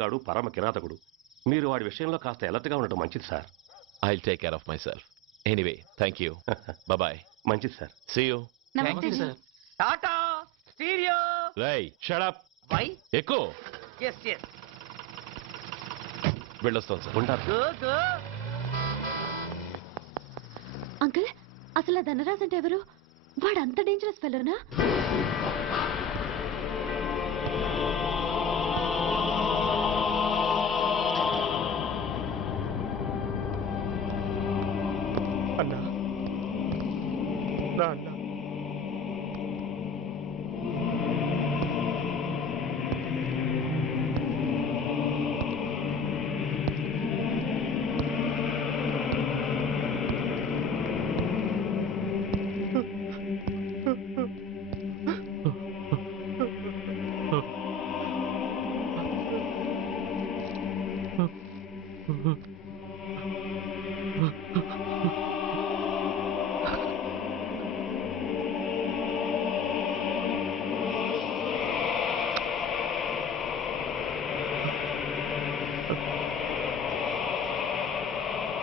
గాడు పరమ కిరాతకుడు. మీరు వాడి విషయంలో కాస్త ఎలర్ట్గా ఉండటం మంచిది sir. I'll take care of myself. Anyway, thank you. Bye-bye. మంచిది సార్. See you. నమస్తే సార్. టాటా stereo. Ray, shut up. Why? ఎక్కు. yes yes. వెళ్ళొస్తాం సార్. ఉంటారు. Go go. అంకుల్, అసలు ఆ ధనరాజ్ అంటే ఎవరు? వాడు అంత డేంజరస్ ఫెలోనా? అన్నా, నా అన్నా,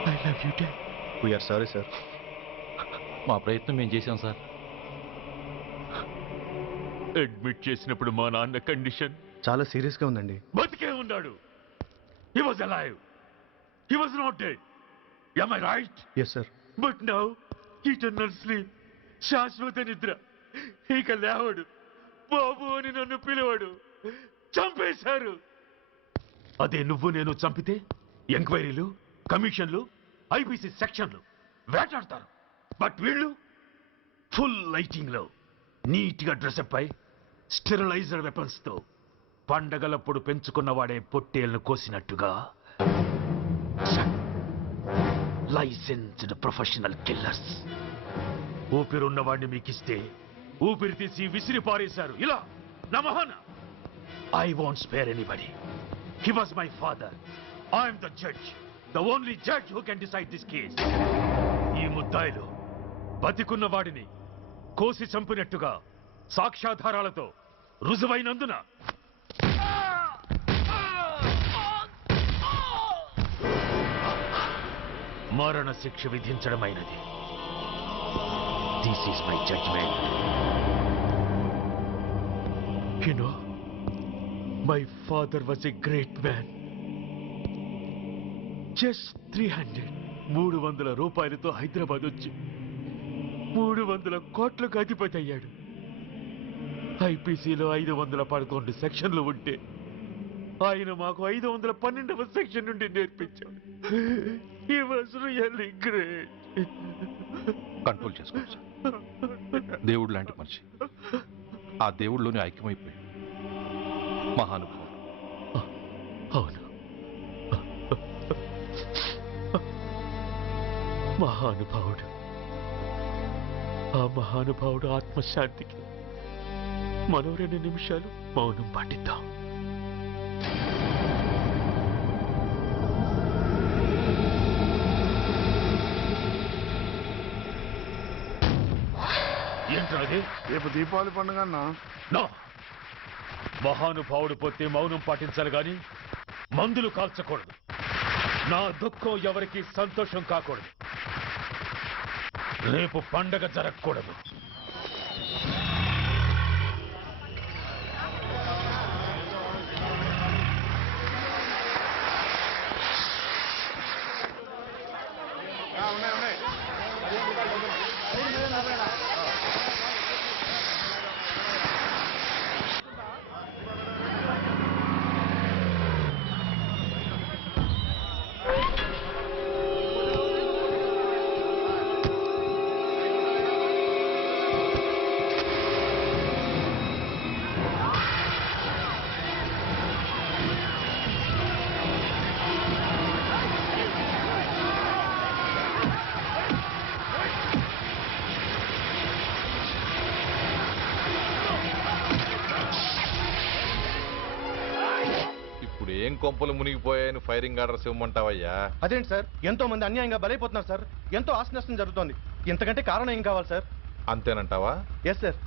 I love you, Dad. We are sorry, sir. మా ప్రయత్నం మేము చేశాం సార్. అడ్మిట్ చేసినప్పుడు మా నాన్న కండిషన్ చాలా సీరియస్ గా ఉందండి. బతికే ఉన్నాడు. He was alive. He was not dead. Am I right? Yes, sir. But now eternal sleep, శాశ్వత నిద్ర. ఇక లేవడు, బాబు అని నన్ను పిలవడు. చంపేశారు. అదే నువ్వు నేను చంపితే ఎంక్వైరీలు, కమిషన్లు, ఐపీసీ సెక్షన్లు వేటాడతారు. బట్ వీళ్ళు ఫుల్ లైటింగ్ లో నీట్ గా డ్రెస్అప్ అయి స్టెరిలైజర్ వెపన్స్ తో పండగలప్పుడు పెంచుకున్నవాడే పొట్టేళ్లను కోసినట్టుగా లైసెన్స్డ్ ప్రొఫెషనల్ కిల్లర్స్. ఊపిరున్నవాడిని మీకిస్తే ఊపిరి తీసి విసిరి పారేశారు. ఇలా నమహన. I want spare anybody. He was my father. I'm the judge, the only judge who can decide this case. ఈ ముద్దాయిలు బతికున్న వాడిని కోసి చంపినట్టుగా సాక్ష్యాధారాలతో రుజువైనందున మరణ శిక్ష విధించడమైనది. This is my judgement. You know, my father was a great man. Just 300 రూపాయలతో హైదరాబాద్ వచ్చి 300 కోట్లకు అధిపతి అయ్యాడు. ఐపీసీలో 511 సెక్షన్లు ఉంటే ఆయన మాకు 512వ సెక్షన్ నుండి నేర్పించాడు. He was really great. Control చేసుకోవచ్చు సార్. దేవుడు లాంటి మనిషి. ఆ దేవుడిలోనే ఐక్యమైపోయాడు. మహానుభావుడు. అవును, మహానుభావుడు. ఆ మహానుభావుడు ఆత్మశాంతికి మరో 2 నిమిషాలు మౌనం పాటిద్దాం. ఏంటది? రేపు దీపావళి పండుగ అన్నా. నో, మహానుభావుడు పోతే మౌనం పాటించాలి గాని మందులు కాల్చకూడదు. నా దుఃఖం ఎవరికి సంతోషం కాకూడదు. రేపు పండగ జరగకూడదు. ఏం కొంపలు మునిగిపోయాయని ఫైరింగ్ ఆర్డర్స్ ఇవ్వమంటావయ్యా? అదేంటి సార్, ఎంతో మంది అన్యాయంగా బలైపోతున్నారు సార్. ఎంతో ఆస్తి నష్టం జరుగుతోంది. ఇంతకంటే కారణం ఏం కావాలి సార్? అంతేనంటావా? Yes sir.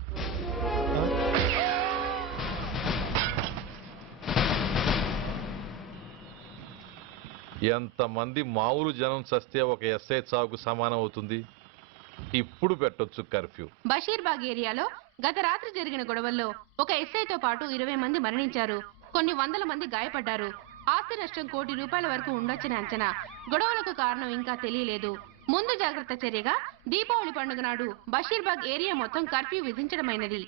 ఎంతమంది మామూలు జనం చస్తే ఒక ఎస్ఐ చావుకు సమానం అవుతుంది. ఇప్పుడు పెట్టొచ్చు కర్ఫ్యూ. బషీర్బాగ్ ఏరియాలో గత రాత్రి జరిగిన గొడవల్లో ఒక ఎస్ఐతో పాటు 20 మంది మరణించారు. కొన్ని వందల మంది గాయపడ్డారు. ఆస్తి నష్టం ₹1 కోటి వరకు ఉండొచ్చని అంచనా. గొడవలకు కారణం ఇంకా తెలియలేదు. ముందు జాగ్రత్త చర్యగా దీపావళి పండుగ నాడు బషీర్బాగ్ ఏరియా మొత్తం కర్ఫ్యూ విధించడమైనది.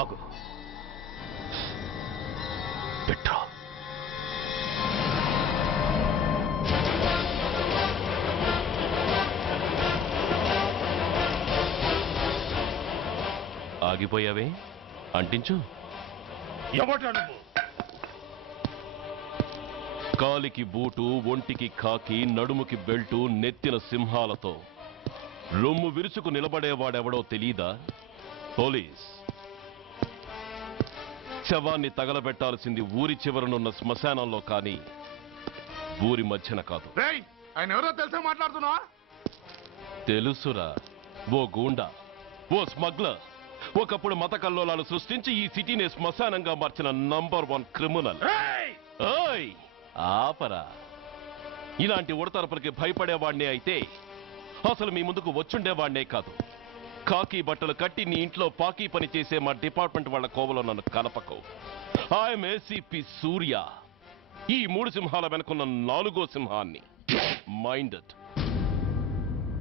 ఆగు. పెట్రా. ఆగిపోయావే, అంటించు. ఎవడ్రా నువ్వు? కాలికి బూటు, ఒంటికి కాకి, నడుముకి బెల్టు, నెత్తిన సింహాలతో రొమ్ము విరుచుకు నిలబడేవాడెవడో తెలీదా? పోలీస్. శవాన్ని తగలబెట్టాల్సింది ఊరి చివరనున్న శ్మశానంలో కానీ ఊరి మధ్యన కాదు. ఆయన ఎవరో తెలుసా మాట్లాడుతున్నా? తెలుసురా, ఓ గూండా, ఓ స్మగ్లర్, ఒకప్పుడు మత కల్లోలాలు సృష్టించి ఈ సిటీని శ్మశానంగా మార్చిన నంబర్ 1 క్రిమినల్. ఓయ్ ఆపరా. ఇలాంటి ఉడతరపులకి భయపడేవాణ్ణే అయితే అసలు మీ ముందుకు వచ్చుండేవాణ్ణే కాదు. కాకి బట్టలు కట్టి నీ ఇంట్లో పాకీ పని చేసే మా డిపార్ట్మెంట్ వాళ్ళ కోవలో నన్ను కలపకు. ఐఎమ్ ఏసీపీ సూర్య. ఈ 3 సింహాల వెనుకున్న 4వ సింహాన్ని. మైండెడ్.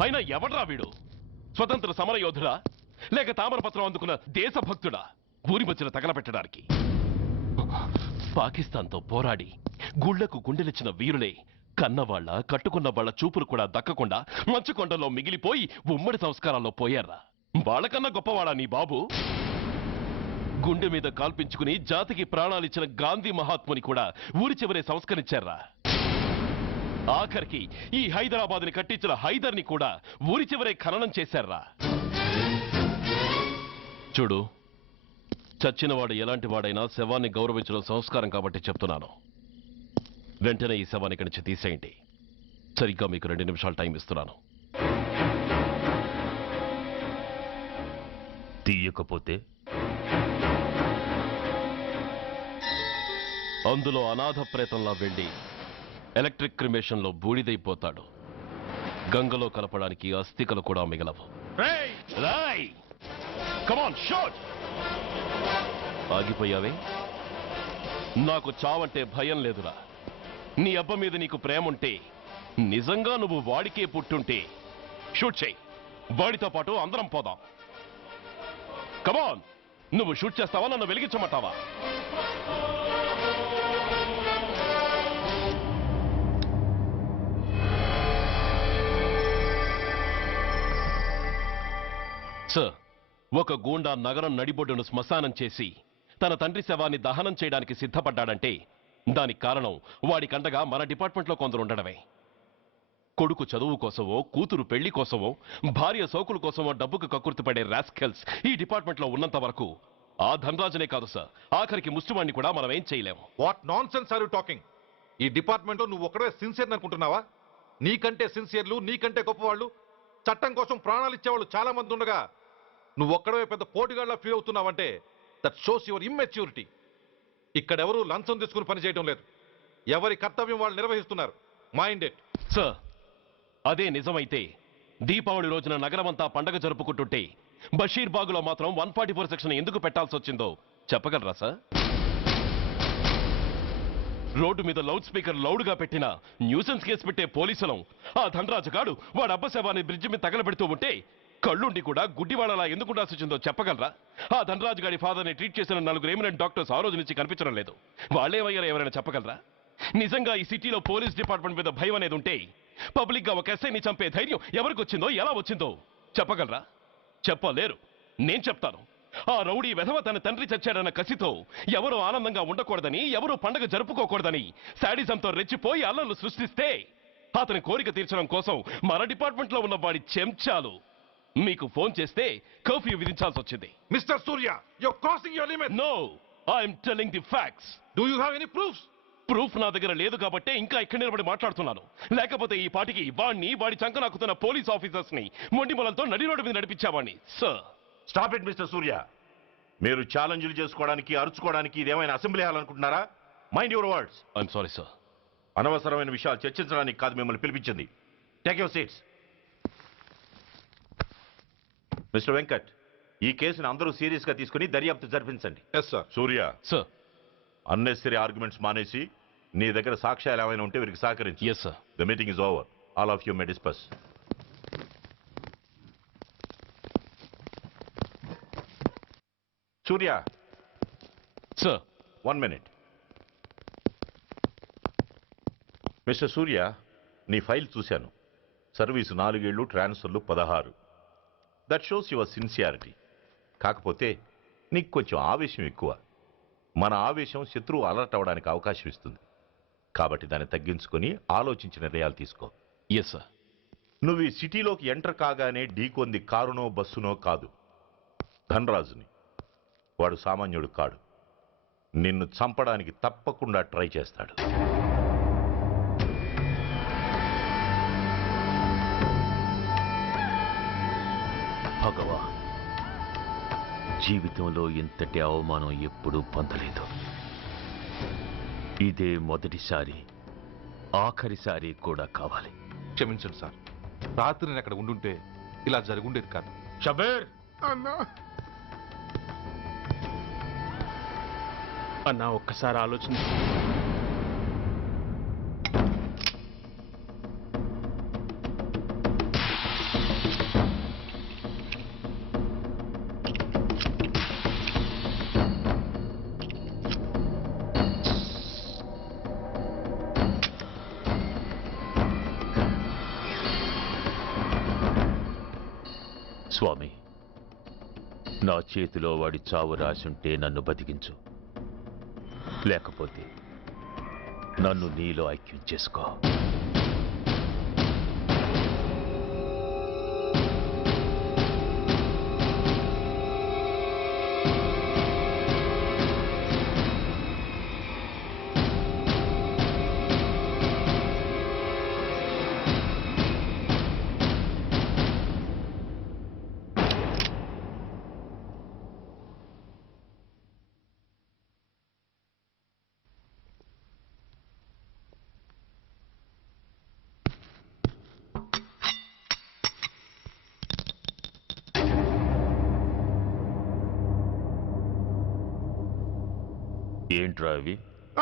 అయినా ఎవడ్రా వీడు? స్వతంత్ర సమరయోధుడా లేక తామరపత్రం అందుకున్న దేశభక్తుడా ఊరి మధ్యన తగలబెట్టడానికి? పాకిస్తాన్తో పోరాడి గుళ్లకు గుండెలిచ్చిన వీరులే కన్నవాళ్ల కట్టుకున్న వాళ్ల చూపులు కూడా దక్కకుండా మంచుకొండలో మిగిలిపోయి ఉమ్మడి సంస్కారాల్లో పోయారా? వాళ్ళకన్నా గొప్పవాడా నీ బాబు? గుండె మీద కాల్పించుకుని జాతికి ప్రాణాలిచ్చిన గాంధీ మహాత్ముని కూడా ఊరి చివరే సంస్కరించారా? ఆఖరికి ఈ హైదరాబాద్ని కట్టించిన హైదర్ని కూడా ఊరి చివరే ఖననం చేశారా? చూడు, చచ్చినవాడు ఎలాంటి వాడైనా శవాన్ని గౌరవించడం సంస్కారం కాబట్టి చెప్తున్నాను. వెంటనే ఈ శవాన్ని ఇక్కడి నుంచి తీసేయండి. సరిగ్గా మీకు 2 నిమిషాలు టైం ఇస్తున్నాను. తీయకపోతే అందులో అనాథ ప్రేతంలా వెళ్లి ఎలక్ట్రిక్ క్రిమేషన్లో బూడిదైపోతాడు. గంగలో కలపడానికి అస్థికలు కూడా మిగలవు. రాయ్! Come on, shoot! ఆగిపోయావే? నాకు చావంటే భయం లేదురా. నీ అబ్బ మీద నీకు ప్రేమ ఉంటే, నిజంగా నువ్వు వాడికే పుట్టుంటే షూట్ చేయి. వాడితో పాటు అందరం పోదాం. కమాన్, నువ్వు షూట్ చేస్తావా, నన్ను వెలిగించమంటావా? సార్, ఒక గూండా నగరం నడిబొడ్డును శ్మశానం చేసి తన తండ్రి శవాన్ని దహనం చేయడానికి సిద్ధపడ్డాడంటే దానికి కారణం వాడికండగా మన డిపార్ట్మెంట్లో కొందరు ఉండడమే. కొడుకు చదువు కోసమో, కూతురు పెళ్లి కోసమో, భార్య సోకుల కోసమో డబ్బుకు కక్కుర్తిపడే రాస్కెల్స్ ఈ డిపార్ట్మెంట్లో ఉన్నంత వరకు ఆ ధనరాజునే కాదు సార్, ఆఖరికి ముష్టివాణ్ణి కూడా మనం ఏం చేయలేము. What nonsense are you talking? ఈ డిపార్ట్మెంట్లో నువ్వు ఒక్కడే సిన్సియర్ అనుకుంటున్నావా? నీకంటే సిన్సియర్లు, నీకంటే గొప్పవాళ్ళు, చట్టం కోసం ప్రాణాలు ఇచ్చేవాళ్ళు చాలా మంది ఉండగా నువ్వు ఒక్కడే పెద్ద పోటీగాళ్ళ ఫీల్ అవుతున్నావంటే దట్ షోస్ యువర్ ఇమ్మెచ్యూరిటీ. ఇక్కడెవరూ లంచం తీసుకుని పనిచేయడం లేదు. ఎవరి కర్తవ్యం వాళ్ళు నిర్వహిస్తున్నారు. Mind it. సార్, అదే నిజమైతే దీపావళి రోజున నగరమంతా పండగ జరుపుకుంటుంటే బషీర్బాగులో మాత్రం 144 సెక్షన్ ఎందుకు పెట్టాల్సి వచ్చిందో చెప్పగలరా సార్? రోడ్డు మీద లౌడ్ స్పీకర్ లౌడ్గా పెట్టిన న్యూసెన్స్ కేసు పెట్టే పోలీసులం ఆ ధనరాజు గాడు వాడు అబ్బ శవాన్ని బ్రిడ్జి మీద తగలబెడుతూ ఉంటే కళ్ళుండి కూడా గుడ్డివాడలా ఎందుకు ఉండాల్సి వచ్చిందో చెప్పగలరా? ఆ ధనరాజు గారి ఫాదర్ని ట్రీట్ చేసిన 4 ఎమినెంట్ డాక్టర్స్ ఆ రోజు నుంచి కనిపించడం లేదు. వాళ్ళేమయ్యారో ఎవరైనా చెప్పగలరా? నిజంగా ఈ సిటీలో పోలీస్ డిపార్ట్మెంట్ మీద భయం అనేది ఉంటే పబ్లిక్ గా ఒక ఎస్ఐని చంపే ధైర్యం ఎవరికి వచ్చిందో, ఎలా వచ్చిందో చెప్పగలరా? చెప్పలేరు. నేను చెప్తాను. ఆ రౌడీ వెధవ తన తండ్రి చచ్చాడన్న కసితో ఎవరు ఆనందంగా ఉండకూడదని, ఎవరు పండగ జరుపుకోకూడదని శాడిజంతో రెచ్చిపోయి అల్లర్లు సృష్టిస్తే అతని కోరిక తీర్చడం కోసం మన డిపార్ట్మెంట్ లో ఉన్న వాడి చెంచాలు మీకు ఫోన్ చేస్తే కర్ఫ్యూ విధించాల్సి వచ్చింది. Mister Surya, you are crossing your limit. No, I'm telling the facts. Do you have any proofs? Proof నా దగ్గర లేదు కాబట్టే ఇంకా ఇక్కడ నిలబడి మాట్లాడుతున్నాను. లేకపోతే ఈ పాటికి వాడి చంకనాకుతున్న పోలీస్ ఆఫీసర్స్ ని మొండి మొలలతో నడి రోడ్డు మీద నడిపించావాణ్ణి. Sir, stop it mister Surya. మీరు ఛాలెంజ్లు చేసుకోవడానికి, అరుచుకోవడానికి ఇదేమైనా అసెంబ్లీ హాల్ అనుకుంటున్నారా? Mind your words. I'm sorry sir. అనవసరమైన విషయాలు చర్చించడానికి కాదు మిమ్మల్ని పిలిపించింది. Take your seats. Mister Venkat, ఈ కేసును అందరూ సీరియస్ గా తీసుకుని దర్యాప్తు జరిపించండి. Yes sir. Surya, sir. Unnecessary arguments మానేసి నీ దగ్గర సాక్ష్యాలు ఏమైనా ఉంటే వీరికి సహకరించి. Yes sir. The meeting is over. All of you may discuss. Surya, sir. 1 minute. Mister సూర్య, నీ ఫైల్ చూశాను. సర్వీసు 4 ఏళ్ళు, ట్రాన్స్ఫర్లు 16. That shows your sincerity. కాకపోతే నీకు కొంచెం ఆవేశం ఎక్కువ. మన ఆవేశం శత్రువు అలర్ట్ అవ్వడానికి అవకాశం ఇస్తుంది. కాబట్టి దాన్ని తగ్గించుకొని ఆలోచించిన నిర్ణయాలు తీసుకో. Yes sir. నువ్వు ఈ సిటీలోకి ఎంటర్ కాగానే ఢీకొంది కారునో బస్సునో కాదు, ధనరాజుని. వాడు సామాన్యుడు కాడు. నిన్ను చంపడానికి తప్పకుండా ట్రై చేస్తాడు. భగవా, జీవితంలో ఇంతటి అవమానం ఎప్పుడూ పొందలేదు. ఇదే మొదటిసారి, ఆఖరిసారి కూడా కావాలి. క్షమించండి సార్. రాత్రి నేను అక్కడ ఉండుంటే ఇలా జరుగుండేది కాదు. షబీర్ అన్నా అన్నా, ఒక్కసారి ఆలోచించు. స్వామి, నా చేతిలో వాడి చావు రాసుంటే నన్ను బతికించు, లేకపోతే నన్ను నీలో ఐక్యం చేసుకో. ఏంట్రా అవి?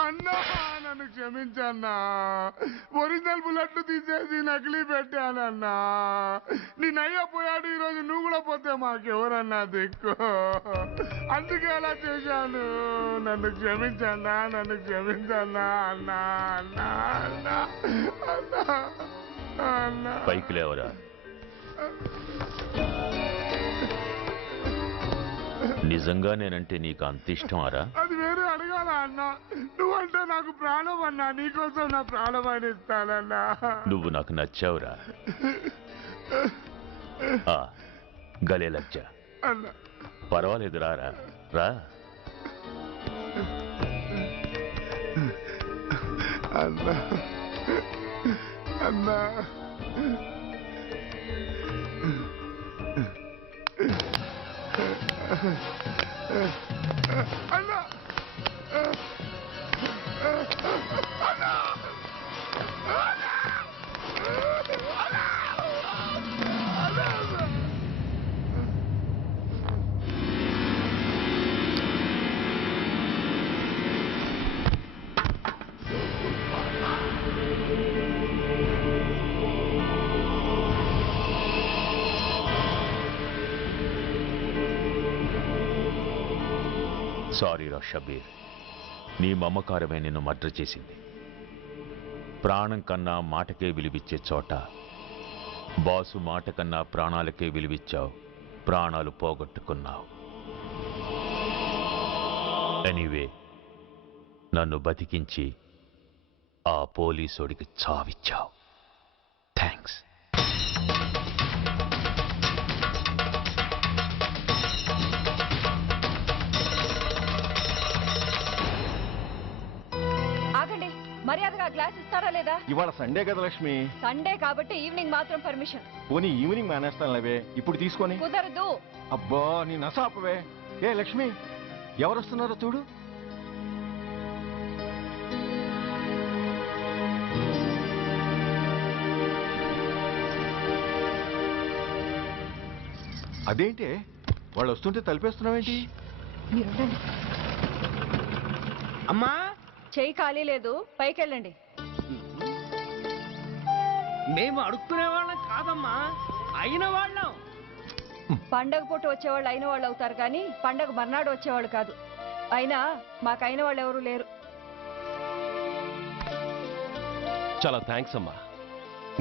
అన్నా, నన్ను క్షమించన్నా. ఒరిజినల్ బుల్లెట్లు తీసేసి నకిలీ పెట్టానన్నా. నేనయ్యా పోయాడు, ఈరోజు నువ్వు కూడా పోతే మాకెవరన్నా దిక్కు. అందుకే అలా చేశాను. నన్ను క్షమించన్నా, నన్ను క్షమించన్నా అన్నా. అన్నా అన్నా అన్నా అన్నా. పైకి లేవరా. నిజంగా నేనంటే నీకు అంత ఇష్టమారా? అది వేరే అడగాల అన్నా. నువ్వంటే నాకు ప్రాణం అన్నా. నీకోసం నా ప్రాణమైన ఇస్తానన్నా. నువ్వు నాకు నచ్చావురా. గలే లజ్జ. అన్నా పర్వాలేదు, రారా రా. అన్నా అన్నా అన్నా అన్నా సారీ రా షబీర్, నీ మమకారమే నిన్ను మర్డర్ చేసింది. ప్రాణం కన్నా మాటకే విలువిచ్చే చోట బాసు మాట కన్నా ప్రాణాలకే విలువిచ్చావు. ప్రాణాలు పోగొట్టుకున్నావు. ఎనీవే నన్ను బతికించి ఆ పోలీసోడికి చావిచ్చావు. థ్యాంక్స్. ఆగండి, మర్యాదగా గ్లాస్ ఇస్తారా లేదా? ఇవాళ సండే కదా లక్ష్మి. సండే కాబట్టి ఈవినింగ్ మాత్రం పర్మిషన్. పోనీ ఈవినింగ్ మానేస్తానులేవే, ఇప్పుడు తీసుకొని. కుదరదు. అబ్బా నీ నసాపవే. ఏ లక్ష్మి, ఎవరు వస్తున్నారో చూడు. అదేంటి వాళ్ళు వస్తుంటే తలిపేస్తున్నావేంటి? మీరుండండి. అమ్మా చెయ్యి ఖాళీ లేదు, పైకెళ్ళండి. మేము అడుక్కునే వాళ్ళం కాదమ్మా, అయిన వాళ్ళం. పండగ పూట వచ్చేవాళ్ళు అయిన వాళ్ళు అవుతారు కానీ పండగ మర్నాడు వచ్చేవాళ్ళు కాదు. అయినా మాకైన వాళ్ళు ఎవరు లేరు. చాలా థ్యాంక్స్ అమ్మా.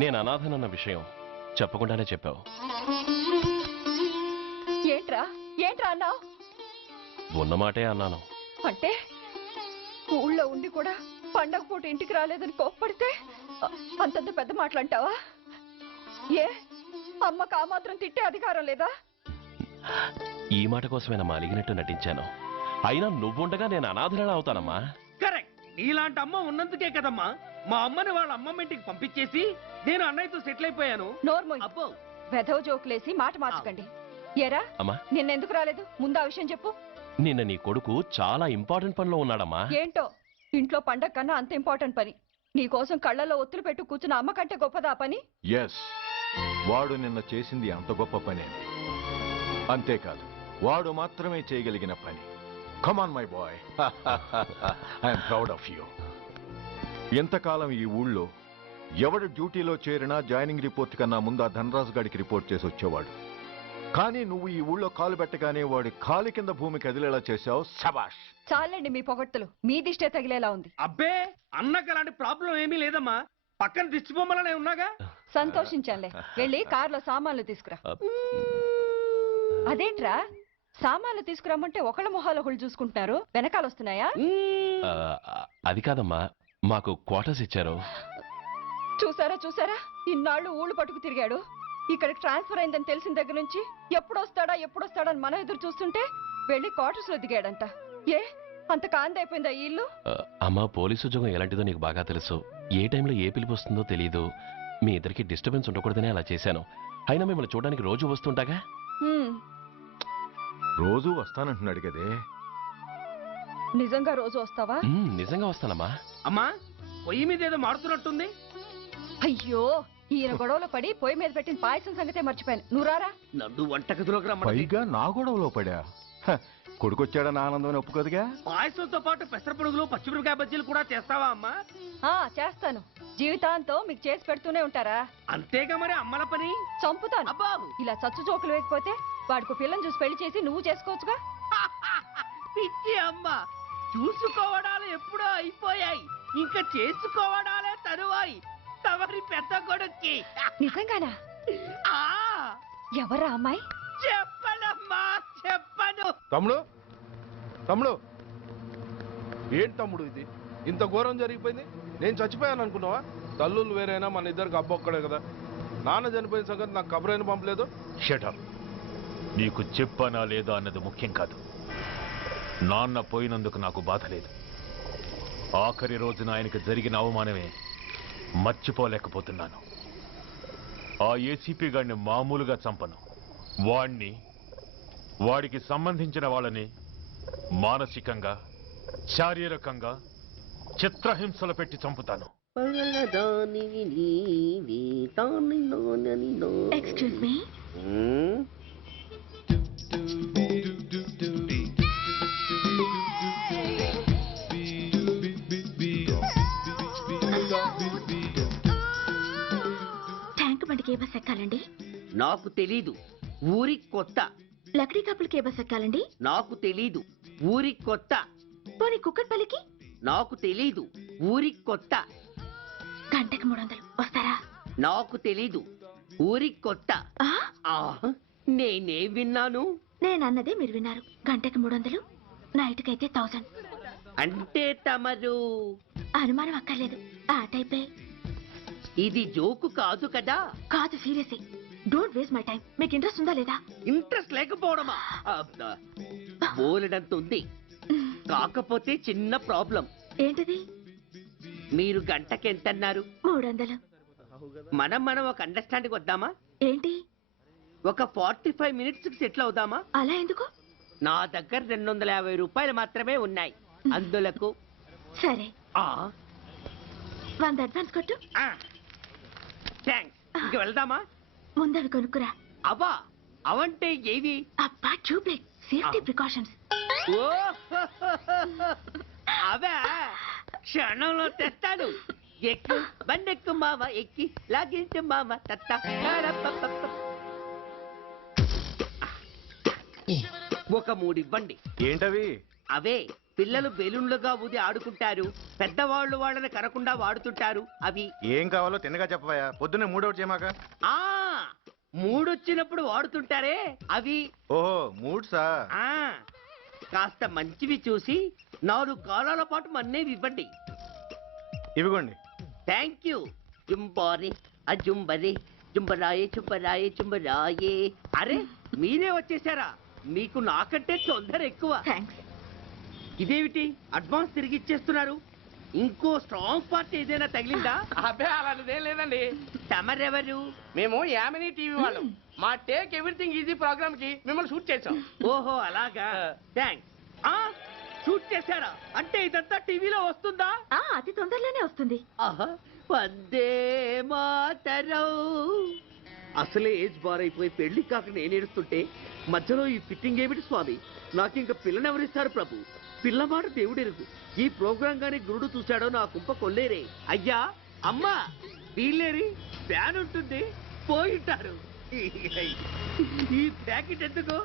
నేను అనాథనన్న విషయం చెప్పకుండానే చెప్పావు. ఏంట్రా ఏంట్రా అన్నావు? ఉన్నమాటే అన్నాను. అంటే ఊళ్ళో ఉండి కూడా పండగ పూట ఇంటికి రాలేదని కోప్పడితే అంతంత పెద్ద మాటలంటావా? ఏ అమ్మకు ఆ మాత్రం తిట్టే అధికారం లేదా? ఈ మాట కోసమేనమ్మా అలిగినట్టు నటించాను. అయినా నువ్వుండగా నేను అనాథనలా అవుతానమ్మా. కరెక్ట్. నీలాంటి అమ్మ ఉన్నందుకే కదమ్మా మా అమ్మని వాళ్ళ అమ్మమ్మ ఇంటికి పంపించేసి నేను అన్నయ్యతో సెటిల్ అయిపోయాను. నోర్మోయ్, అబ్బో వెధవ జోకులేసి మాట మార్చకండి. ఏరా అమ్మా, నిన్నెందుకు రాలేదు? ముందు ఆ విషయం చెప్పు. నిన్న నీ కొడుకు చాలా ఇంపార్టెంట్ పనిలో ఉన్నాడమ్మా. ఏంటో ఇంట్లో పండగ కన్నా అంత ఇంపార్టెంట్ పని. నీకోసం కళ్ళల్లో ఒత్తులు పెట్టు కూర్చున్న అమ్మ కంటే గొప్పదా ఆ పని? ఎస్, వాడు నిన్న చేసింది అంత గొప్ప పనే. అంతేకాదు, వాడు మాత్రమే చేయగలిగిన పని. Come on my boy, I'm proud of you. ఎంతకాలం ఈ ఊళ్ళో ఎవడు డ్యూటీలో చేరినా జాయినింగ్ రిపోర్ట్ కన్నా ముందు ఆ ధనరాజు గారికి రిపోర్ట్ చేసి వచ్చేవాడు. కానీ నువ్వు ఈ ఊళ్ళో కాలు పెట్టగానే వాడి కాలి కింద భూమి కదిలేలా చేశావు. శబాష్. చాలండి మీ పొగట్టులు, మీ దిష్టే తగిలేలా ఉంది. అబ్బే అన్నకు అలాంటి ప్రాబ్లం ఏమీ లేదమ్మా, పక్కన దిష్టి బొమ్మలనే ఉన్నాగా. సంతోషించాలే. వెళ్ళి కార్లో సామాన్లు తీసుకురా. అదేంట్రా సామాన్లు తీసుకురామంటే ఒకళ్ళ మొహాలు ఒకళ్ళు చూసుకుంటున్నారు, వెనకాల వస్తున్నాయా? ఆ, అది కాదమ్మా, మాకు క్వార్టర్స్ ఇచ్చారు. చూసారా చూసారా, ఇన్నాళ్ళు ఊళ్ళు పట్టుకు తిరిగాడు. ఇక్కడికి ట్రాన్స్ఫర్ అయిందని తెలిసిన దగ్గర నుంచి ఎప్పుడొస్తాడా అని మనం ఎదురు చూస్తుంటే వెళ్ళి క్వార్టర్స్ లో దిగాడంట. ఏ అంత కాందైపోయిందా ఈ ఇల్లు? అమ్మా, పోలీసు ఉద్యోగం ఎలాంటిదో నీకు బాగా తెలుసు. ఏ టైంలో ఏ పిలుపు వస్తుందో తెలీదు. మీ ఇద్దరికి డిస్టర్బెన్స్ ఉండకూడదనే అలా చేశాను. అయినా మిమ్మల్ని చూడడానికి రోజు వస్తుంటాగా. రోజు వస్తానంటున్నాడు కదే. నిజంగా రోజు వస్తావా? నిజంగా వస్తానమ్మా. అమ్మా, పొయ్యి మీద ఏదో మారుతున్నట్టుంది. అయ్యో, ఈయన గొడవలో పడి పొయ్యి మీద పెట్టిన పాయసం సంగతే మర్చిపోయాను. నువ్వు రారా. నన్ను వంటగదిలోకి రమ్మని. పైగా నా గొడవలో పడా. కొడుకొచ్చాడని ఆనందం ఒప్పుకోదుగా. పాయసంతో పాటు పెసర పొడుగులు పచ్చిమిరపకాయ బజ్జీలు కూడా చేస్తావా అమ్మా? చేస్తాను. జీవితాంతం మీకు చేసి పెడుతూనే ఉంటారా? అంతేగా మరి అమ్మల పని. చంపుతాను. అబ్బా, ఇలా చచ్చు జోకులు వేయకపోతే వాడికి పిల్లని చూసి పెళ్లి చేసి నువ్వు చేసుకోవచ్చుగా. పిచ్చి అమ్మ, చూసుకోవడాలు ఎప్పుడో అయిపోయాయి, ఇంకా చేసుకోవడాలే తరువాయి. తమరి పెద్ద కొడుక్కి. నిజంగానా? ఆ ఎవరా అమ్మాయి? చెప్పనమ్మా, చెప్పను. తమ్ముడు ఏంటి తమ్ముడు ఇది? ఇంత ఘోరం జరిగిపోయింది. నేను చచ్చిపోయాను అనుకున్నావా? తల్లులు వేరైనా మన ఇద్దరికి అబ్బొక్కడే కదా. నాన్న చనిపోయిన సంగతి నాకు కబురైన పంపలేదు. షటప్. నీకు చెప్పనా లేదా అన్నది ముఖ్యం కాదు. నాన్న పోయినందుకు నాకు బాధ లేదు. ఆఖరి రోజున ఆయనకు జరిగిన అవమానమే మర్చిపోలేకపోతున్నాను. ఆ ఏసీపీ గారిని మామూలుగా చంపను. వాడికి సంబంధించిన వాళ్ళని మానసికంగా, శారీరకంగా చిత్రహింసలు పెట్టి చంపుతాను. Excuse me. ట్యాంక్ బండికి ఏ బస్ ఎక్కాలండి? నాకు తెలీదు, ఊరి కొత్త. లక్డీ కప్పులకి ఏ బస్ ఎక్కాలండి? నాకు తెలీదు, ఊరి కొత్త. పోనీ కుక్కట్పల్లికి? నాకు తెలీదు, ఊరి కొత్త. గంటకి 300 వస్తారా? నాకు తెలీదు, ఊరి కొత్త. నేనే విన్నాను. నేను అన్నదే మీరు విన్నారు. గంటకి 300 నైట్కి అయితే 1000. అంటే తమరు అనుమానం అక్కర్లేదు, ఆ టైపే. ఇది జోకు కాదు కదా? కాదు, serious. Don't waste my time. మీకు ఇంట్రెస్ట్ ఉందా లేదా? ఇంట్రెస్ట్ లేకపోవడమా? బోలెడంత ఉంది, కాకపోతే చిన్న ప్రాబ్లం. ఏంటిది? మీరు గంటకి ఎంత అన్నారు? 300. మనం ఒక అండర్స్టాండింగ్ వద్దామా? ఏంటి? ఒక 45 మినిట్స్ కి సెటిల్ అవుదామా? అలా ఎందుకు? నా దగ్గర 250 రూపాయలు మాత్రమే ఉన్నాయి, అందులకు. సరే, ఆ 100 అడ్వాన్స్ కొట్టు. థ్యాంక్స్. ఇంక వెళ్దామా? ముందవి కొనుక్కురా. అబ్బా, అవంటే ఏవి? అబ్బా, ట్యూబ్లైట్, సేఫ్టీ ప్రికాషన్స్. ఓ అవే క్షణంలో తెస్తాను. ఎక్కు బండెక్కు మామ, ఎక్కి లాగించు మామ. తత్త ఒక 3 ఇవ్వండి. ఏంటవి? అవే పిల్లలు బెలూన్లుగా ఊది ఆడుకుంటారు, పెద్దవాళ్ళు వాళ్ళని కరకుండా వాడుతుంటారు అవి. ఏం కావాలో తిన్నగా చెప్పవా, పొద్దున్నే 3 చేయమాక. ఆ 3 వచ్చినప్పుడు వాడుతుంటారే అవి. ఓహో, 3సా? ఆ కాస్త మంచివి చూసి 4 కాలాల పాటు మన్నేవి ఇవ్వండి. ఇవిగోండి. Thank you. జుంబారి అజుంబరి జుంబరాయే చుంబరాయే చుంబరాయే. అరే మీరే వచ్చేసారా? మీకు నాకంటే తొందర ఎక్కువ. ఇదేమిటి అడ్వాన్స్ తిరిగి ఇచ్చేస్తున్నారు? ఇంకో స్ట్రాంగ్ పార్టీ ఏదైనా తగిలిందా? అబ్బే అలాంటిదేం లేదండి. తమరెవరు? మేము యామినీ టీవీ వాళ్ళం. మా టేక్ ఎవ్రీథింగ్ ఈజీ ప్రోగ్రామ్ కి మిమ్మల్ని షూట్ చేసాం. ఓహో అలాగా, థ్యాంక్స్. షూట్ చేశారా? అంటే ఇదంతా టీవీలో వస్తుందా? అతి తొందరలోనే వస్తుంది. వందే మాతరం. అసలే ఏజ్ బార్ అయిపోయి పెళ్లి కాక నేను ఏడుస్తుంటే మధ్యలో ఈ ఫిట్టింగ్ ఏమిటి స్వామి? నాకింక పిల్లనెవరిస్తారు ప్రభు? పిల్లవాడు దేవుడెరుగు. ఈ ప్రోగ్రాం గాని గురుడు చూశాడో నా కుంప కొల్లేరే. అయ్యా అమ్మా వీళ్ళేరి, ఫ్యాన్ ఉంటుంది పోయింటారు. ఈ ప్యాకెట్ ఎందుకు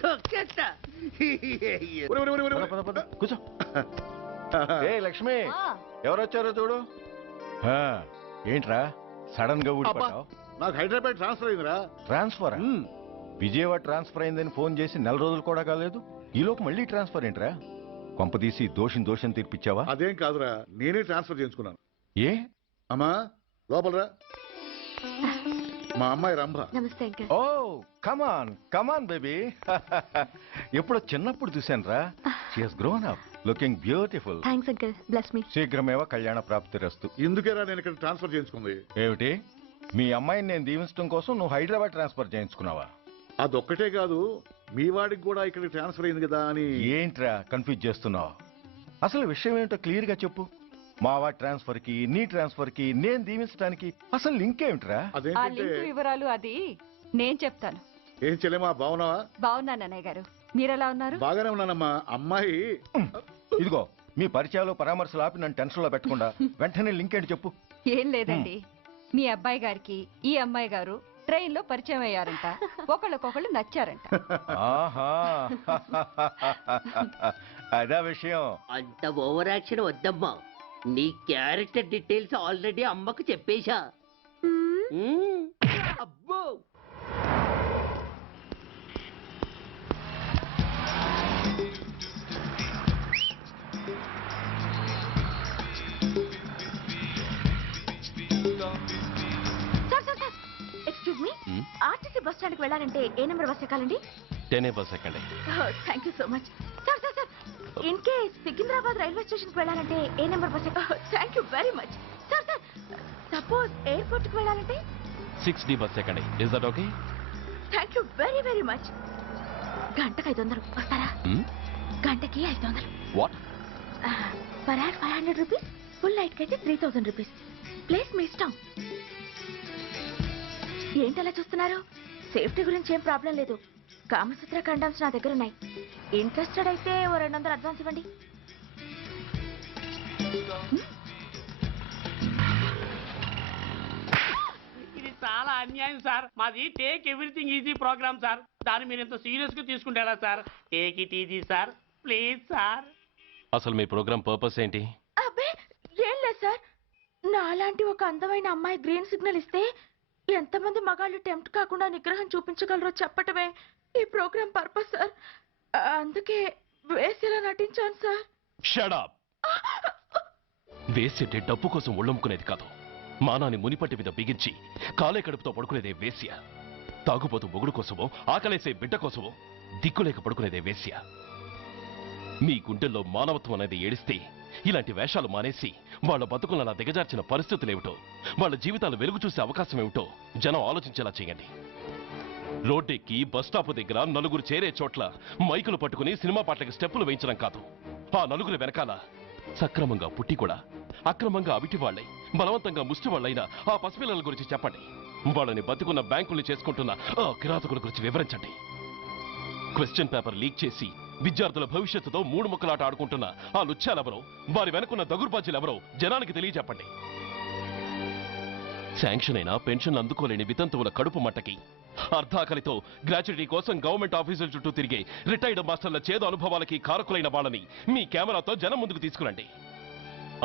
తొక్కేస్తా. కూర్చో. ఏ లక్ష్మి, ఎవరొచ్చారో చూడు. ఏంట్రా సడన్ గా ఊడిపడ్డావు? నాకు హైదరాబాద్ ట్రాన్స్ఫర్ అయిందిరా. ట్రాన్స్ఫర్? విజయవాడ ట్రాన్స్ఫర్ అయిందని ఫోన్ చేసి 4 రోజులు కూడా కాలేదు, ఈలోపు మళ్ళీ ట్రాన్స్ఫర్ ఏంట్రా? కొంపదీసి దోషం తీర్పిచ్చావా? అదేం కాదురా, నేనే ట్రాన్స్ఫర్ చేయించుకున్నాను. ఏ? అమ్మా లోపలరా. మా అమ్మాయి రంభ. నమస్తే అంకల్. ఓ కమాన్ బేబీ. ఎప్పుడో చిన్నప్పుడు చూశానురా. She has grown up, looking beautiful. Thanks uncle, bless me. శీఘ్రమేవ కళ్యాణ ప్రాప్తిరస్తు. ఇందుకేరా నేను ఇక్కడ ట్రాన్స్ఫర్ చేయించుకుంది. ఏమిటి, మీ అమ్మాయిని నేను దీవించడం కోసం నువ్వు హైదరాబాద్ ట్రాన్స్ఫర్ చేయించుకున్నావా? అదొక్కటే కాదు, మీ వాడికి కూడా ఇక్కడ ట్రాన్స్ఫర్ అయింది కదా అని. ఏంట్రా కన్ఫ్యూజ్ చేస్తున్నావు? అసలు విషయం ఏంటో క్లియర్ గా చెప్పు. మా వాడి ట్రాన్స్ఫర్ కి నీ ట్రాన్స్ఫర్ కి నేను దీవించడానికి అసలు లింక్ ఏమిట్రా? ఆ లింక్ వివరాలు అది నేను చెప్తాను. ఏం చెల్లెమా, బాగున్నావా? బాగున్నాను అన్నయ్య గారు, మీరెలా ఉన్నారు? బాగానే ఉన్నానమ్మా. అమ్మాయి ఇదిగో మీ పరిచయాలు పరామర్శలు ఆపి నన్ను టెన్షన్ లో పెట్టకుండా వెంటనే లింక్ ఏంటి చెప్పు. ఏం లేదండి, మీ అబ్బాయి గారికి ఈ అమ్మాయి గారు ట్రైన్ లో పరిచయం అయ్యారంట, ఒకళ్ళకొకళ్ళు నచ్చారంట. ఆహా, అదా విషయం. అంత ఓవర్ యాక్షన్ వద్దమ్మా. నీ క్యారెక్టర్ డీటెయిల్స్ ఆల్రెడీ అమ్మకు చెప్పేశా. అబ్బో excuse me, RTC bus stand కి వెళ్ళాలంటే ఏ నెంబర్ బస్ ఎక్కాలండి? 10 బస్ ఎక్కండి. Thank you so much. Sir in case Secunderabad railway station కి వెళ్ళాలంటే ఏ నెంబర్ బస్ ఎక్కాలి? Thank you very much. Sir suppose airport కి వెళ్ళాలంటే 6D బస్ ఎక్కండి. Is that okay? Thank you very very much. గంటకి 500 వస్తారా? గంటకి 500. What? Per hour 500 rupees, full night కి అయితే 3000 రూపీస్. ప్లేస్ మీ ఇష్టం. ఏంటలా చూస్తున్నారు? సేఫ్టీ గురించి ఏం ప్రాబ్లం లేదు. కామసూత్ర కండమ్స్ నా దగ్గర ఉన్నాయి. ఇంట్రెస్టెడ్ అయితే ఓ 200 అడ్వాన్స్ ఇవ్వండి. ఇది చాలా అన్యాయం సార్. మాది take everything easy programme sir. దాన్ని మీరు ఎంత సీరియస్ గా తీసుకుంటారా sir? Take it easy sir, please sir. అసలు మీ ప్రోగ్రామ్ పర్పస్ ఏంటి? అబ్బే ఏం లేదు సార్, నాలాంటి ఒక అందమైన అమ్మాయి గ్రీన్ సిగ్నల్ ఇస్తే ఎంతమంది మగాళ్ళు టెంప్ట్ కాకుండా నిగ్రహం చూపించగలరో చెప్పటమే ఈ ప్రోగ్రామ్ పర్పస్ సార్. అందుకే వేసేలా నటించాను సార్. షడప్. వేసేటే డబ్బు కోసం ఒళ్ళొమ్ముకునేది కాదు. మానాన్ని మునిపట్టి మీద బిగించి కాలే కడుపుతో పడుకునేదే వేశ్య. తాగుపోతూ మొగుడు కోసమో ఆకలేసే బిడ్డ కోసమో దిక్కులేక పడుకునేదే వేశ్య. మీ గుండెల్లో మానవత్వం అనేది ఏడిస్తే ఇలాంటి వేషాలు మానేసి వాళ్ళ బతుకులను అలా దిగజార్చిన పరిస్థితులేమిటో, వాళ్ళ జీవితాలు వెలుగు చూసే అవకాశం ఏమిటో జనం ఆలోచించేలా చేయండి. రోడ్డెక్కి బస్టాప్ దగ్గర నలుగురు చేరే చోట్ల మైకులు పట్టుకుని సినిమా పాటలకి స్టెప్పులు వేయించడం కాదు. ఆ నలుగురు వెనకాల సక్రమంగా పుట్టి కూడా అక్రమంగా అవిటి వాళ్ళై బలవంతంగా ముష్టి వాళ్ళైన ఆ పసిపిల్లల గురించి చెప్పండి. వాళ్ళని బతుకున్న బ్యాంకుల్ని చేసుకుంటున్న ఆ కిరాతకుల గురించి వివరించండి. క్వశ్చన్ పేపర్ లీక్ చేసి విద్యార్థుల భవిష్యత్తుతో మూడు ముక్కలాట ఆడుకుంటున్న ఆ లుచ్చాలెవరో, వారి వెనుకున్న దగుర్బాజీలెవరో జనానికి తెలియజెప్పండి. శాంక్షన్ అయినా పెన్షన్లు అందుకోలేని వితంతువుల కడుపు మట్టకి, అర్ధాకలితో గ్రాట్యుటీ కోసం గవర్నమెంట్ ఆఫీసుల చుట్టూ తిరిగే రిటైర్డ్ మాస్టర్ల చేదు అనుభవాలకి కారకులైన వాళ్ళని మీ కెమెరాతో జనం ముందుకు తీసుకురండి.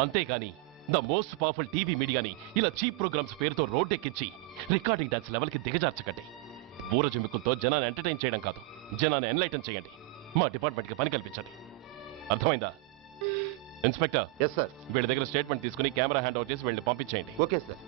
అంతేగాని ద మోస్ట్ పవర్ఫుల్ టీవీ మీడియాని ఇలా చీప్ ప్రోగ్రామ్స్ పేరుతో రోడ్డెక్కించి రికార్డింగ్ డాన్స్ లెవెల్కి దిగజార్చకండి. ఊరజమికులతో జనాన్ని ఎంటర్టైన్ చేయడం కాదు, జనాన్ని ఎన్లైటన్ చేయండి. మా డిపార్ట్మెంట్కి పని కల్పించండి. అర్థమైందా? ఇన్స్పెక్టర్. Yes sir. వీళ్ళ దగ్గర స్టేట్మెంట్ తీసుకుని కెమెరా హ్యాండ్ అవుట్ చేసి వీళ్ళని పంపించేయండి. Okay sir.